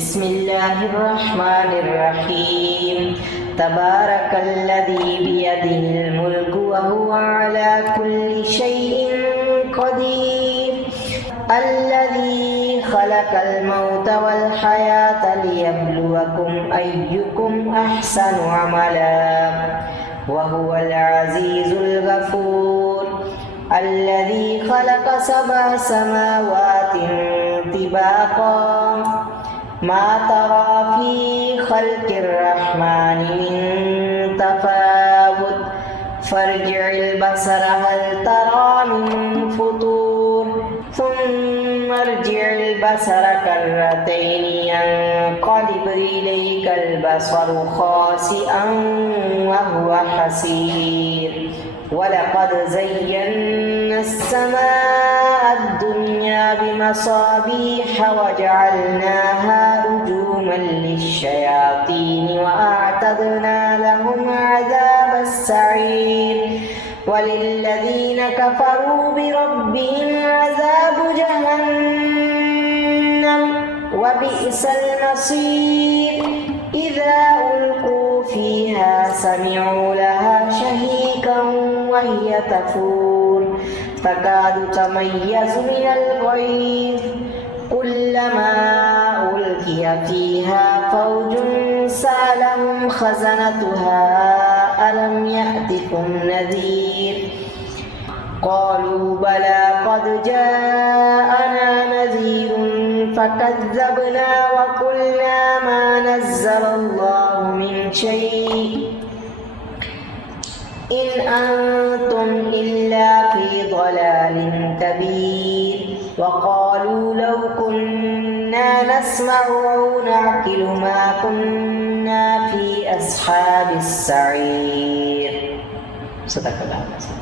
بسم الله الرحمن الرحيم تبارك الذي بيده الملك وهو على كل شيء قدير الذي خلق الموت والحياة ليبلوكم أيكم أحسن عملا وهو العزيز الغفور الذي خلق 7 سماوات طباقا ما ترى في خلق الرحمن من تفاوت فارجع البصر هل ترى من فطور ثم ارجع البصر كرتين ينقلب إليك البصر خاسئا وهو حسير ولقد زينا السماء الدنيا بمصابيح وجعلناها رجوما للشياطين وأعتدنا لهم عذاب السعير وللذين كفروا بربهم عذاب جهنم وبئس المصير إذا ألقوا فيها سمعوا لها شهيقا وهي تفور تكاد تميز من الغيظ كلما ألقي فيها فوج سألهم خزنتها ألم يأتكم نذير قالوا بلى قد جاءنا نذير فكذبنا وقلنا ما نزل الله من شيء إن أنتم إلا في ضلال كبير وقالوا لو كنا نسمع أو نعقل ما كنا في أصحاب السعير صدق الله العظيم.